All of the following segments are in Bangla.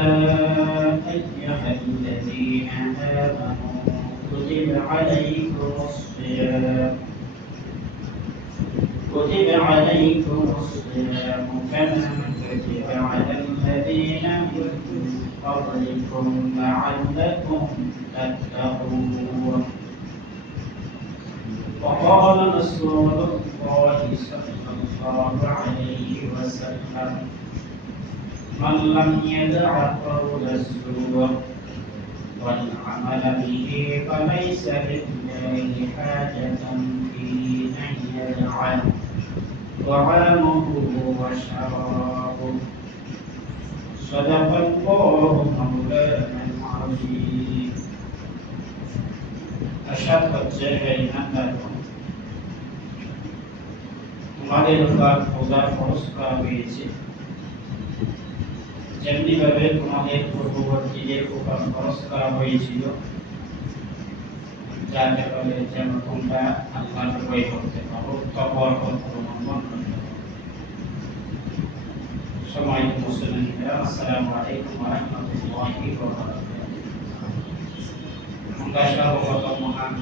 أيها الذين آمنوا كتب عليكم الصيام كما كتب على الذين من قبلكم لعلكم تتقون. وقال رسول الله صلى الله عليه وسلم: من لم يدع قول الزور والعمل به فليس لله حاجة في أن يدع طعامه وشرابه. صدق الله مولانا العظيم. আশা করছে তোমাদের উপর রোজা ফরজ করা হয়েছে, যেমনি ভাবে তোমাদের পূর্ববর্তীদের উপর ফরজ করা হয়েছিল, যাতে করে যেন তোমরা আল্লাহর ভয় করতে পারো, তকওয়ার অবলম্বন করতে পারো। সম্মানিত মুসলিমরা, আসসালামু আলাইকুম ওয়া রাহমাতুল্লাহি ওয়া বারাকাতুহু। আমরা সর্বপ্রথম মহান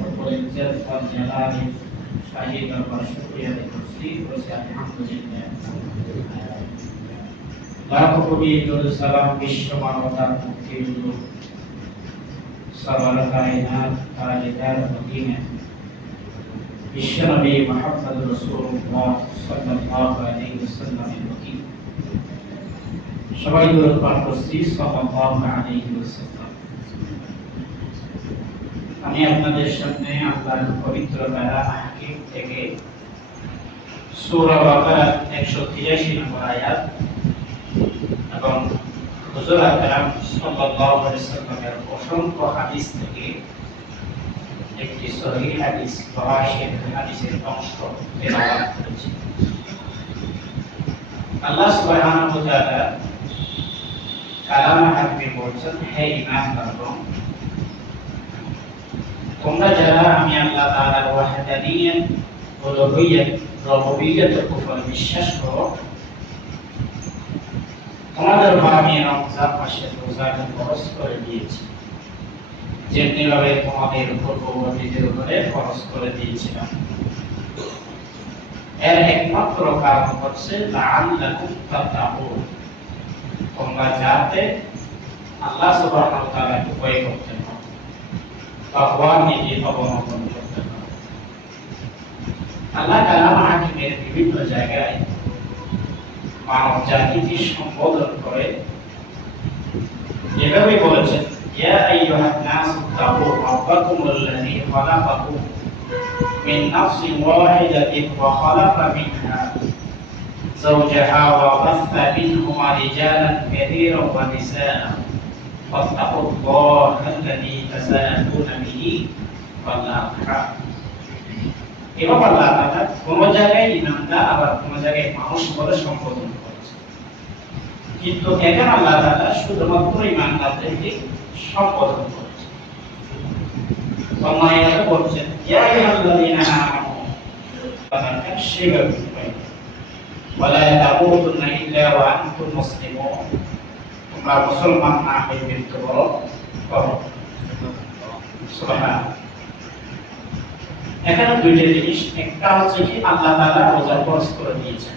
রব্বুল ইজ্জত ওয়াল জালালের শাহী দরবার শুকরিয়া আদায় করছি, আলহামদুলিল্লাহ। লাখো কোটি দরুদ সালাম বিশ্ব মানবতার মুক্তির জন্য সরওয়ার কায়নাত তাজদার মদিনা বিশ্বনবী মুহাম্মদ রাসূলুল্লাহ সাল্লাল্লাহু আলাইহি ওয়াসাল্লামের প্রতি সবাই দরুদ পাঠ করছি সাল্লাল্লাহু আলাইহি ওয়াসাল্লাম। আমি আপনাদের সামনে আল্লাহর পবিত্র কালাম থেকে সূরা বাকারা 183 নম্বর আয়াত এবং হুজুর আকরাম সাল্লাল্লাহু আলাইহি ওয়াসাল্লামের অসংখ্য হাদিস থেকে একটি সহিহ হাদিস প্রকাশের হাদিসের অংশ তেলাওয়াত করেছি। আল্লাহ সুবহানাহু ওয়া তাআলা কালামে হাকিমে বলছেন, হে ঈমানদারগণ, তোমরা যারা আমি আল্লাহ তাআলার ওয়াহদানিয়ত, উলুহিয়ত, রুবুবিয়তের উপর বিশ্বাস করো, তোমাদের উপর আমি রমজান মাসের রোজাকে ফরজ করে দিয়েছি, যেমনি ভাবে তোমাদের পূর্ববর্তীদের উপরে ফরজ করে দিয়েছিলাম। এর একমাত্র কারণ হচ্ছে লাআল্লাকুম তাত্তাকুন, তোমরা যাতে আল্লাহ সুবহানাহু ওয়া তাআলাকে ভয় করতে পারো, তাকওয়ার নীতি অবলম্বন করতে পারো। আল্লাহ কালাম হাকিমের বিভিন্ন জায়গায় মানব জাতিকে সম্বোধন করে এভাবে বলেছেন, ইয়া আইয়ুহান নাসু তাকু রাব্বাকুমুল্লাযী খালাকাকুম মিন নাফসিন ওয়াহিদাতিন ওয়া খালাকা মিনহা যাওজাহা ওয়া বাসসা মিনহুমা রিজালান কাসীরান ওয়া নিসাআ ফাত্তাকুল্লাহাল্লাযী তাসাআলুনা বিহি ওয়াল আরহাম। এবং আল্লাহ তাআলা কোন জায়গায় ইমানদার আবার কোন জায়গায় মানুষ বলে সম্বোধন করেছে, কিন্তু এখানে আল্লাহ তাআলা শুধুমাত্র ইমানদারদেরকে সম্বোধন করেছে। সম্মানিত বলছেন, ইয়া আইয়ুহাল্লাযীনা আমানু, তাআলা সেভাবে ওয়ালা তামুতুন্না ইল্লা ওয়া আনতুম মুসলিমুন, তোমরা মুসলমান না হয়ে মৃত্যুবরণ করো। সুবহানাল্লাহ। এখানে দুইটা জিনিস, একটা হচ্ছে কি আল্লাহ তাআলা রোজা ফরজ করে দিয়েছেন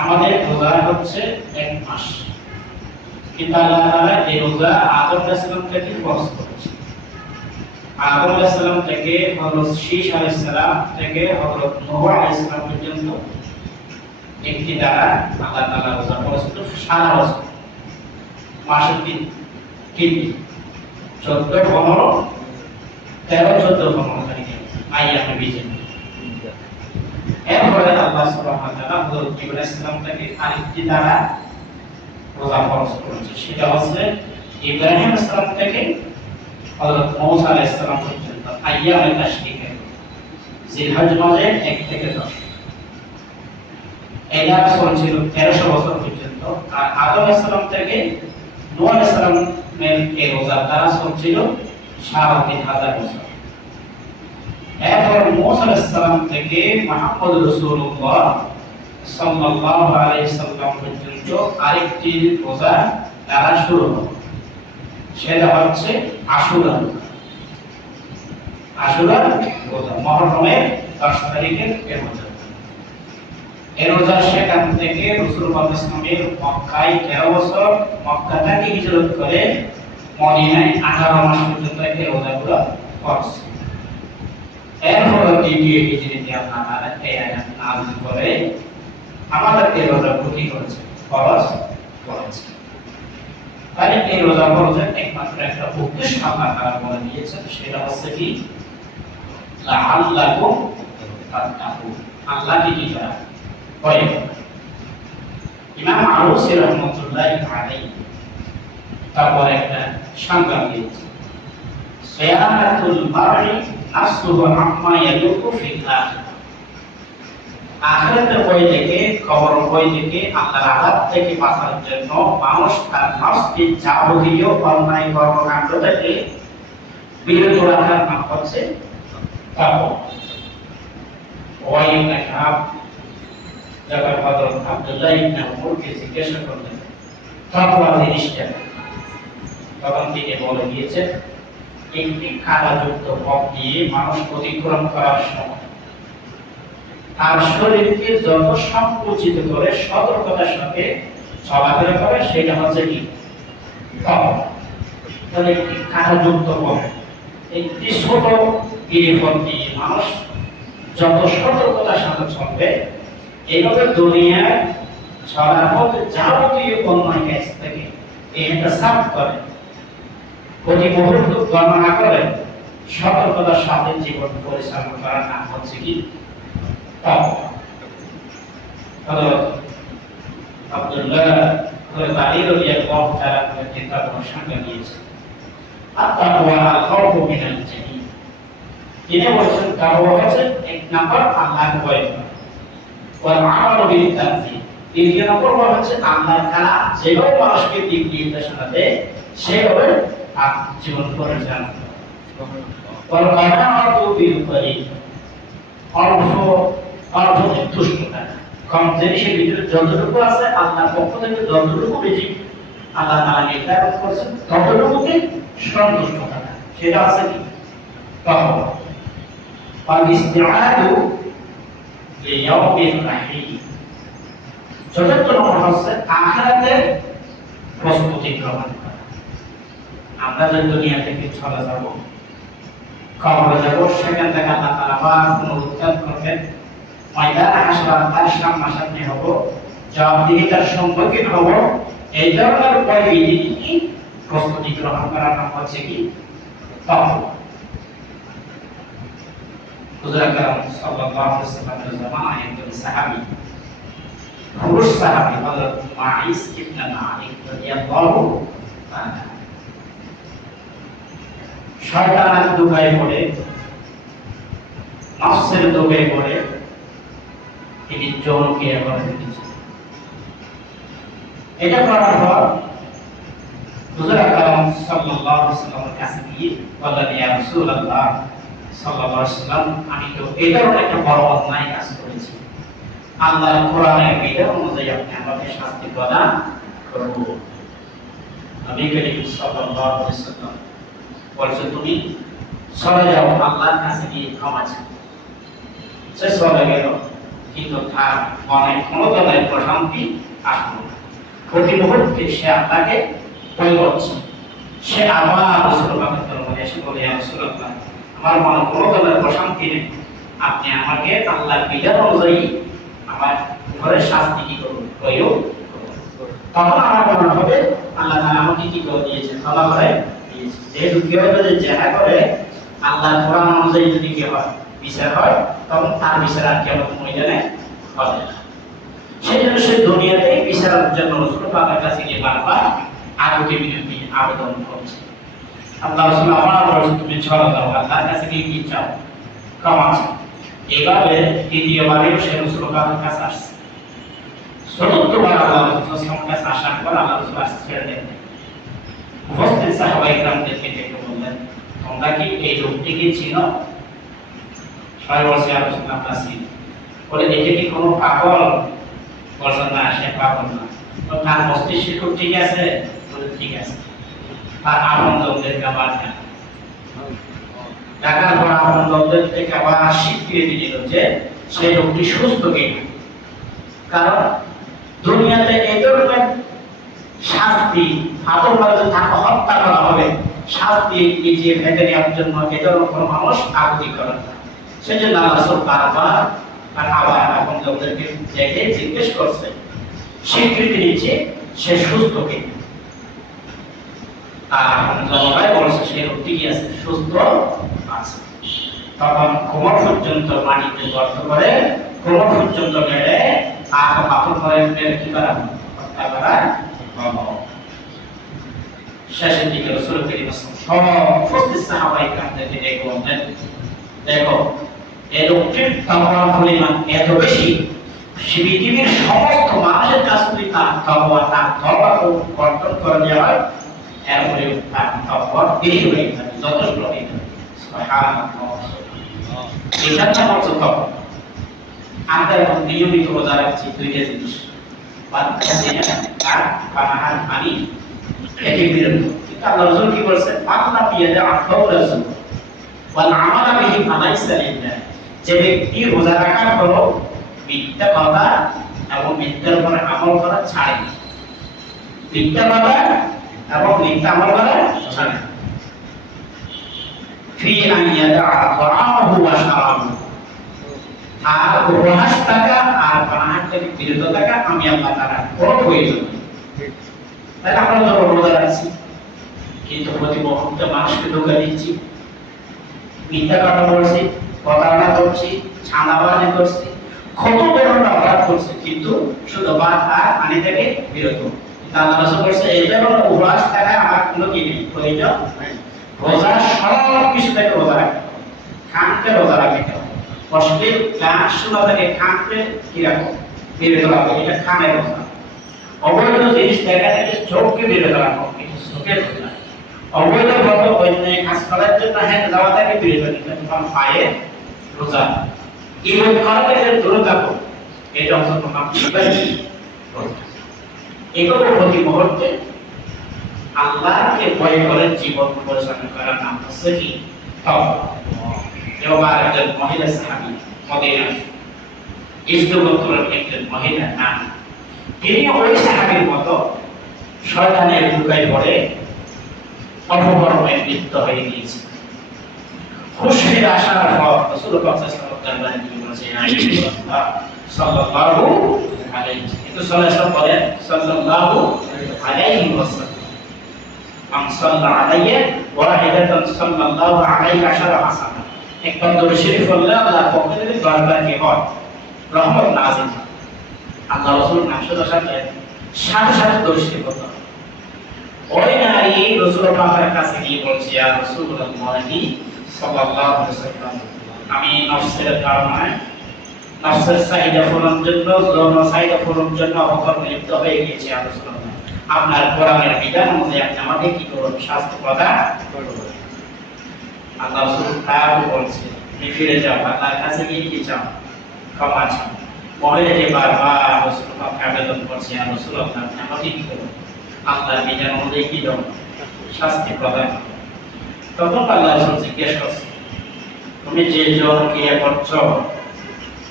আমাদের রোজা হচ্ছে এক মাস, কিন্তু আল্লাহ তাআলা এই রোজা আদম আলাইহিস সালাম থেকে ফরজ করেছেন। আদম আলাইহিস সালাম থেকে হযরত শীশ আলাইহিস সালাম থেকে হযরত নূহ আলাইহিস সালাম পর্যন্ত একটি দ্বারা আল্লাহ তাআলা রোজা ফরজ করেছেন। সারা বছর মাসের দিন 14, 15, 13, 14, 15 তারিখে আইয়ামে বিজে। এরপরে আল্লাহ সুবহানাহু ওয়া তাআলা হযরত জিবরাইল আলাইহিস সালাম থেকে আরেকটি দ্বারা রোজা ফরজ করেছেন, সেটা হচ্ছে ইব্রাহিম আলাইহিস সালাম থেকে হযরত মূসা আলাইহিস সালাম পর্যন্ত আইয়ামে তাশরীকে জিলহজ মাসের 1 থেকে 10। এটা চলছিল 1300 বছর পর্যন্ত। আর আদম আলাইহিস সালাম থেকে নূহ আলাইহিস সালামের এই রোজা দ্বারা চলছিল 3000 বছর। এরপর মূসা আলাইহিস সালাম থেকে মুহাম্মদ রাসূলুল্লাহ সাল্লাল্লাহু আলাইহি সাল্লাম পর্যন্ত আরেকটি রোজা তারা শুরু হবে, সেটা হচ্ছে আশুরা। আশুরা রোজা মুহররমের 10 তারিখের রোজা। এই রোজা সেখান থেকে রাসূল ইসলামের মক্কায় 13 বছর, মক্কা থেকে হিজরত করে মদিনায় 18 মাস পর্যন্ত এই রোজাগুলো করছে। এরপর দ্বিতীয় হিজরিতে আল্লাহ তাআলা এই আয়াত নাযিল করে আমাদেরকে রোজা প্রতি করেছে, ফরজ করেছে। তাই এই রোজা ফরজের একমাত্র একটা উদ্দেশ্য আল্লাহ তাআলা বলে দিয়েছেন, সেটা হচ্ছে কি লাআল্লাকুম তাত্তাকুন, আল্লাহকে কি করা ভয় করা। ইমাম আলুসি রাহমাতুল্লাহি আলাইহি তারপর একটা সংজ্ঞা দিয়েছেন, সিয়ানাতুল মারই নাসুহু আম্মা ইয়ালুকু ফিল আখিরাহ। আখিরাতের ভয় থেকে, কবরের ভয় থেকে, আল্লাহর আযাব থেকে বাঁচার জন্য মানুষ তার নফসকে যাবতীয় অন্যায় কর্মকাণ্ড থেকে বিরত রাখার নাম হচ্ছে তাকওয়া। ওয়াইন কাব যখন হযরত আব্দুল্লাহ ইবনে উমরকে জিজ্ঞাসা করলেন তাকওয়া জিনিসটা, তখন তিনি বলে দিয়েছেন একটি খাড়াযুক্ত পথ দিয়ে মানুষ অতিক্রম করার সময় তার শরীরকে যত সংকুচিত করে সতর্কতার সাথে চলাফেরা করে, সেটা হচ্ছে কি তাকওয়া। তাহলে একটি খাড়াযুক্ত পথ, একটি ছোট গিরিপথ দিয়ে মানুষ যত সতর্কতার সাথে চলবে, এইভাবে দুনিয়ার চলার পথে যাবতীয় অন্যায় কাজ থেকে এটা সাফ করে, প্রতি মুহূর্ত গণনা করে সতর্কতার সাথে জীবন পরিচালনা করার নাম হচ্ছে কি তাকওয়া। হযরত আব্দুল্লাহ হযরত আলী রাদিয়াল্লাহু তাআলা তাকওয়ার সংজ্ঞা দিয়েছেন, আত-তাকওয়া আল-খাউফু মিনাল জাহিল। তিনি বলেছেন তাকওয়া হচ্ছে এক নাম্বার আল্লাহর ভয় করা, ওয়াল আমালু বিল তানফির। দ্বিতীয় নম্বর হচ্ছে আল্লাহর কালাম যেভাবে মানুষকে দিক নির্দেশনা দেয় সেভাবে জীবন পরিচালনা করা। ওয়াল কানাআতু বিল কলিল, অল্প তুষ্টতা, কম জিনিসের ভিতরে যতটুকু আছে আল্লাহর পক্ষ থেকে যতটুকু বেশি আল্লাহ তাআলা নির্ধারণ করেছেন ততটুকুতে সন্তুষ্ট থাকা, সেটা আছে কি তাকওয়া। ওয়াল ইসতিআদু লিয়াউমির রাহিম, চতুর্থ নম্বর হচ্ছে আখিরাতের প্রস্তুতি গ্রহণ করা। আমরা যে দুনিয়া থেকে চলে যাব, কবরে যাব, সেখান থেকে আল্লাহ তাআলা আবার পুনরুত্থান করবেন, ময়দানে হাসর তার সামনাসামনি হব, জবাবদিহিতার সম্মুখীন হব। এই ধরনের পরিস্থিতি প্রস্তুতি গ্রহণ করার নাম হচ্ছে কি তাকওয়া। হুজুর আকরাম সাল্লাল্লাহু আলাইহি ওয়াসাল্লামের জামানায় একজন সাহাবী, পুরুষ সাহাবী হযরত মাঈস ইবনে মালিক রাদিয়াল্লাহু তাআলা, শয়তানের দোকায় পড়ে, নফসের দোকায় পড়ে তিনি যৌন ক্রিয়া করে ফেলেছেন। এটা করার পর হুজুর আকরাম সাল্লাল্লাহু আলাইহি ওয়াসাল্লামের কাছে গিয়ে বললেন, ইয়া রাসূলুল্লাহ সাল্লাল্লাহু আলাইহি ওয়াসাল্লাম, আমি তো এই ধরনের একটা বড় অন্যায় কাজ করেছি, আল্লাহর কোরআনের বিধান অনুযায়ী আপনি আমাকে শাস্তি প্রদান করুন। নবী করিম সাল্লাল্লাহু আলাইহি ওয়াসাল্লাম বলেছেন, তুমি চলে যাও, আল্লাহর কাছে গিয়ে ক্ষমা চাও। সে চলে গেল, কিন্তু তার মনে কোনো ধরনের প্রশান্তি আসলো না। প্রতি মুহূর্তে সে আল্লাহকে ভয় করছে। সে আবার রাসূলুল্লাহর দরবারে এসে বলে, ইয়া রাসূলুল্লাহ, আমার মনে কোনো ধরনের প্রশান্তি নেই, আপনি আমাকে আল্লাহর বিধান অনুযায়ী আমার ঘরে শাস্তি কি করুন, প্রয়োগ করুন। তখন আমার মনে হবে আল্লাহ তাআলা আমাকে কি করে দিয়েছেন, ক্ষমা করে দিয়েছেন। যেহেতু কেউ যদি জেনা করে আল্লাহর কোরআন অনুযায়ী যদি কি হয়, বিচার হয়, তখন তার বিচার আর কিয়ামত ময়দানে হবে না। সেই জন্য সে দুনিয়াতেই বিচারের জন্য রাসূলুল্লাহর কাছে গিয়ে বারবার আকুতি বিনতি আবেদন করছে। আল্লাহ রাসূল আমার বলেছেন, তুমি চলে যাও, আল্লাহর কাছে গিয়ে কি চাও, ক্ষমা চাও। এভাবে তৃতীয়বারেও সে রাসূলুল্লাহর কাছে আসছে। চতুর্থবার আল্লাহ রাসূলের কাছে আসার পর আল্লাহ রাসূল ছেড়ে দেন। উপস্থিত সাহাবায়ে কিরামদেরকে ডেকে বললেন, তোমরা কি এই লোকটিকে চিনো? সবাই বলছে, ইয়া রাসূলুল্লাহ, আমরা চিনি। বলে, এটা কি কোনো পাগল বলছেন না সে পাবো না, তো তার মস্তিষ্ক ঠিক আছে, বলে ঠিক আছে, তার আপন লোকদেরকে আবার দেখার পর আপন লোকদের থেকে আবার স্বীকৃতি দিল যে সেই লোকটি সুস্থ কিনা। কারণ দুনিয়াতে এই ধরনের শাস্তি, ফাতর মারা তাকে হত্যা করা হবে, শাস্তি নিজে ভেঙে নেওয়ার জন্য এ ধরনের কোনো মানুষ আগুতি করেন না। সেজন্য রাসূল বারবার আর আবার আপন লোকদেরকে দেখে জিজ্ঞেস করছে, স্বীকৃতি দিচ্ছে সে সুস্থ কিনা। আর আপন জনরাই বলছে সে লোকটি কি আছে, সুস্থ আছে। তখন কোমর পর্যন্ত মাটিতে গর্ত করে, কোমর পর্যন্ত গেলে আর পাথর করে কি করা হত্যা করা হলো। শেষের দিকে রাসূল করিম সমস্ত সাহাবায়ে কেরামদেরকে ডেকে বললেন, দেখো এই লোকটির তাওবার পরিমাণ এত বেশি, পৃথিবীর সমস্ত মানুষের কাছ থেকে তার তওবাকে বর্জন করে দেওয়া হয়, এরপরে তার তওবা বেশি হয়ে যাবে, যথেষ্ট হয়ে যাবে। সুবহানাল্লাহ। এটা তো হচ্ছে তওবা। আমরা এখন নিয়মিত রোজা রাখছি দুইটা জিনিস, আর পানাহার পানি, এটি বিরত। কিন্তু আল্লাহ রাসূল কি বলেছেন, আল্লাহ বিয়াদে আফাউ রাসূল ওয়াল আমালা বিহি ফালাইসা লিল্লাহ। যে ব্যক্তি রোজা রাখার পরও মিথ্যা কথা এবং মিথ্যার উপরে আমল করা ছাড়ে, মিথ্যা কথা এবং মিথ্যা আমল করা ছাড়ে, ফি আন ইয়াদা তাআমাহু ওয়া শারাবাহু, আর উপহাস থাকা আর পানাহার থেকে বিরত থাকা আমি আল্লাহ তাআলা বড় প্রয়োজন। তাহলে আমরা যখন রোজা রাখছি কিন্তু প্রতি মুহূর্তে মানুষকে ধোঁকা দিচ্ছি, মিথ্যা কথা বলছি, প্রতারণা করছি, ছানাবাজি করছি, কত ধরনের অপরাধ করছি, কিন্তু শুধু ভাত আর পানি থেকে বিরত। আল্লাহ রাসূল বলেছে এই ধরনের উপহাস থাকা আমার কোনো কি নেই, প্রয়োজন নেই। রোজা সব কিছু থেকে রোজা রাখতে হবে, খানকে রোজা রাখতে হবে, অশ্লীল গান শোনা থেকে খানকে কি রাখো, বিরত রাখো, এটা খানের রোজা। অবৈধ জিনিস দেখা থেকে চোখকে বিরত রাখো, এটা চোখের রোজা। অবৈধভাবে অন্যায় কাজ করার জন্য হাত দেওয়া থেকে বিরত নিতে তোমার পায়ে রোজা। ইবাদত করা থেকে দূরে থাকো, এটা হচ্ছে তোমার ইবাদত রোজা। এগুলো প্রতি মুহূর্তে আল্লাহকে ভয় করে জীবন পরিচালনা করার নাম হচ্ছে কি, তাওবা। এবার একজন মহিলা সাহাবী মদিনা ইসলামের একজন মহিলা নাম, তিনি ওই সাহাবীর মতো শয়তানের ধোঁকায় পড়ে অপকর্মে লিপ্ত হয়ে গিয়েছে। খুশির আশার পর রাসূলুল্লাহ সাল্লাল্লাহু আলাইহি ওয়াসাল্লাম আম সাল্লা আলাইহি ওয়াহিদাতান সাল্লাল্লাহু আলাইহি আশারা হাসানা, একবার দরুদ শরীফ পড়লে আল্লাহর পক্ষ থেকে 10 বার কি হয়, রহমত নাযিল হয়। আল্লাহ রাসূল নামশোর সাথে সাথে দরুদ শরীফ পড়তে। ওই নারী রাসূল পাকের কাছে গিয়ে বলছে, ইয়া রাসূলুল্লাহ সাল্লাল্লাহু আলাইহি ওয়াসাল্লাম, আমি নফসের কারণে, নফসের চাহিদা পূরণের জন্য, যৌন চাহিদা পূরণের জন্য অপকর্মে লিপ্ত হয়ে গিয়েছি। ইয়া রাসূলুল্লাহ, আপনার কোরআনের বিধান অনুযায়ী আপনি আমাকে কি করুন, শাস্তি প্রদান করুন। আল্লাহ রাসূল তাও বলছে, তুমি ফিরে যাও, আল্লাহর কাছে গিয়ে কি চাও, ক্ষমা চাও। মহিলাটি বারবার রাসূলুল্লাহকে আবেদন করছে, ইয়া রাসূলুল্লাহ, আপনি আমাকে কি করুন, আল্লাহর বিধান অনুযায়ী কি দাও, শাস্তি প্রদান। তখন আল্লাহ রাসূল জিজ্ঞেস করছে, তুমি যে যৌন ক্রিয়া করছো,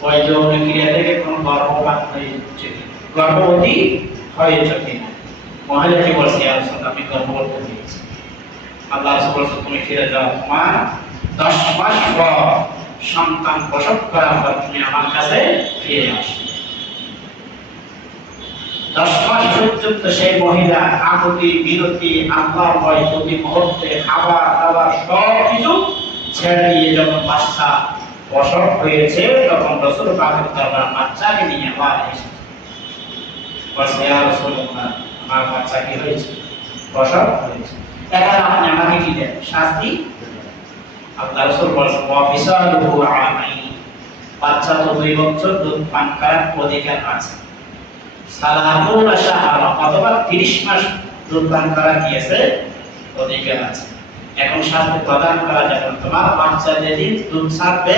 ওই যৌন ক্রিয়া থেকে কোন গর্ভপাত হয়েছে, গর্ভবতী হয়েছে কিনা? মহিলাটি বলছে, ইয়া রাসূলুল্লাহ, আমি গর্ভবতী হয়েছি। আল্লাহ রাসূল বলছে, তুমি ফিরে যাও, তোমার 10 মাস পর সন্তান প্রসব করার পর তুমি আমার কাছে ফিরে আসো। 10 মাস পর্যন্ত সেই মহিলা আকুতি বিরতি আল্লাহর ভয় প্রতি মুহূর্তে খাবার দাবার সব কিছু ছেড়ে দিয়ে যখন বাচ্চা প্রসব হয়েছে, তখন রাসূল পাকের দরবারে বাচ্চাকে নিয়ে আবার এসেছে। বলছে, ইয়া রাসূলুল্লাহ, আমার বাচ্চা কি হয়েছে, প্রসব হয়েছে, এখন আপনি আমাকে কি দেন, শাস্তি। আল্লাহ রাসূল বলেন, ওয়া ফিসালুহু আমাইন, বাচ্চা তো 2 বছর দুধ পান করার অধিকার আছে। সালাতুনা শাহরা, অথবা 30 মাস দুধ পান করা দিয়েছে অধিকার আছে। এখন শাস্তি প্রদান করা যাবে না, তোমার বাচ্চা যেদিন দুধ ছাড়বে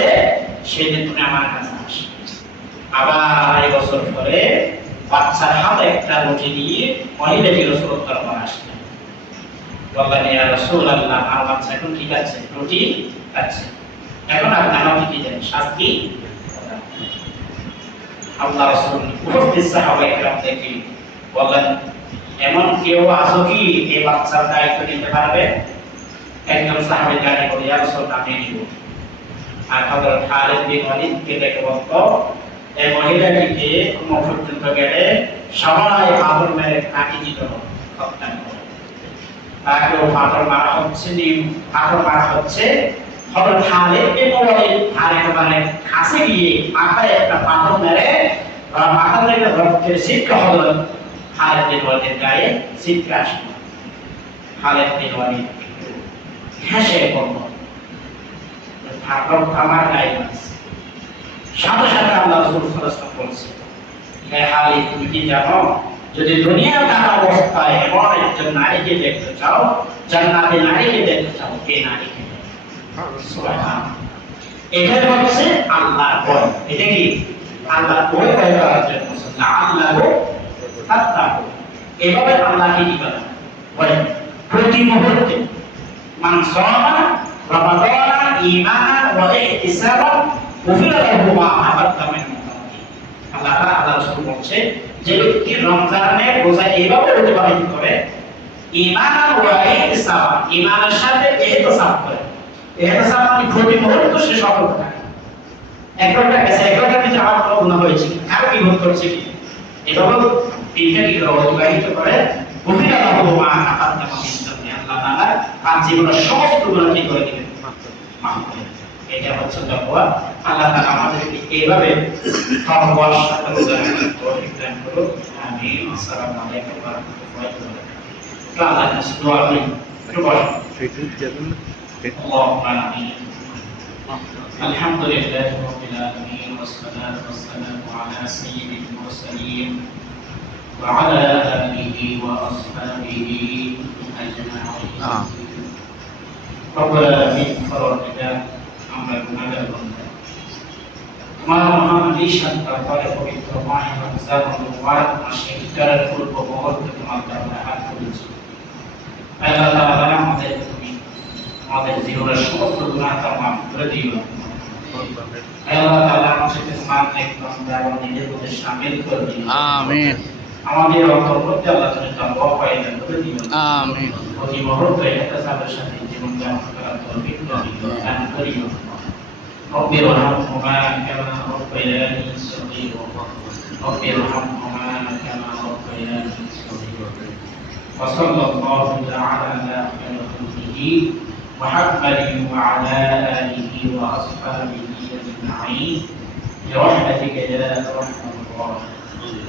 সেদিন তুমি আমার কাছে আসো। আবার 2.5 বছর পরে বাচ্চার হাতে একটা রুটি দিয়ে মহিলাটি রাসূলুল্লাহ দরবারে আসলেন, বললেন ইয়া রাসূলুল্লাহ, আমার বাচ্চা এখন কি খাচ্ছে? রুটি খাচ্ছে, এখন আপনি আমাকে কি দেন? শাস্তি। আল্লাহ রাসূল উপস্থিত সাহাবায়ে কেরাম দেখে বললেন, এমন কেউ আছো কি এই বাচ্চার দায়িত্ব নিতে পারবে? একজন সাহাবী দাঁড়িয়ে বলে, ইয়া রাসূলুল্লাহ, আমি নিব। আর হযরত খালিদ বিন ওয়ালিদকে ডেকে বলল, এই মহিলাটিকে কোন পর্যন্ত গেলে সবাই পাথর মেরে কাটি দিত, হত্যা করে। তাকে পাথর মারা হচ্ছে, পাথর মারা হচ্ছে। হযরত খালিদ বিন ওয়ালিদ আর একেবারে কাছে গিয়ে মাথায় একটা পাথর মেরে মাথা থেকে রক্তের ছিটকা হযরত খালিদ বিন ওয়ালিদের গায়ে ছিটকা আসলো। খালিদ বিন ওয়ালিদ হেসে বলল, ঠাকুর আমার গায়ে আছে। সাথে সাথে আল্লাহ রাসূল সাল্লাল্লাহু আলাইহি ওয়াসাল্লাম বলেছেন, হে খালিদ, তুমি কি জানো যদি দুনিয়ার থাকা অবস্থায় এমন একজন নারীকে দেখতে চাও, জান্নাতি নারীকে দেখতে চাও, কে নারীকে? সুবহানাল্লাহ। এটা হচ্ছে আল্লাহর ভয়। এটা কি? আল্লাহর ভয় করার জন্য। আল্লাহু তাকওয়া। এভাবে আল্লাহকে কি করা? ভয়। প্রতি মুহূর্তে মান সামা রমাদানা ঈমানান ওয়া ইহতিসাবান গুফিরা লাহু মা তাকাদ্দামা মিন যামবিহি। আল্লাহ রাসূল বলছে, যে ব্যক্তি রমজানে রোজা এইভাবে অতিবাহিত করে, ঈমানান ওয়া ইহতিসাবান, ঈমানের সাথে ইহতিসাব করে। ইহতিসাব মানে প্রতি মুহূর্তে সে সতর্ক থাকে। একটা গেছে, একটা কিছু আমার কোনো গুনাহ হয়েছে, কারো কি ভুল করছে কি, এভাবে দিনটা কি অতিবাহিত করে, গুফিরা লাহু মা তাকাদ্দামা মিন যামবিহি। আল্লাহ তাআলা তার জীবনের সমস্ত গুনাহ কি করে দিবেন? মাফ করে দিবেন। এটা হচ্ছে তাকওয়া। আল্লাহ তাআলা আমাদেরকে এইভাবে তাকওয়ার সাথে রোজা রাখার তৌফিক দান করুন। আমিন। আসসালামু আলাইকুম ওয়া রাহমাতুল্লাহি ওয়া বারাকাতুহু। আল্লাহর কাছে দোয়া করি। اللهم آمين. الحمد لله رب العالمين والصلاة والسلام على سيد المرسلين وعلى آله وأصحابه أجمعين. ربنا آمين. فرجنا আমরা গুনাহগার বান্দা। তোমার মহান ঈশান তারপরে পবিত্র মাহে রমজান মুবারক মাসে ইফতারের পূর্ব মুহূর্তে তোমার দরবারে হাত তুলেছি। আল্লাহ তাআলা আমাদের জীবনের সমস্ত গুনাহ মাফ করে দিও। আল্লাহ তাআলা আমাদেরকে মান একদম দেওয়ার নিজের মধ্যে শামিল করে দিও। আমিন। আমাদের অন্তর্মধ্যে আল্লাহ তাআলা পয়দা করে দিও। আমিন। প্রতি মুহূর্তে একটা সাথে সাথে জীবন যাপন করার তৌফিক দান করিও। رب ارحمهما كما ربياني صغيرا رب ارحمهما كما ربياني صغيرا وصلى الله تعالى على خير خلقه محمد وعلى آله وأصحابه أجمعين برحمتك يا أرحم الراحمين.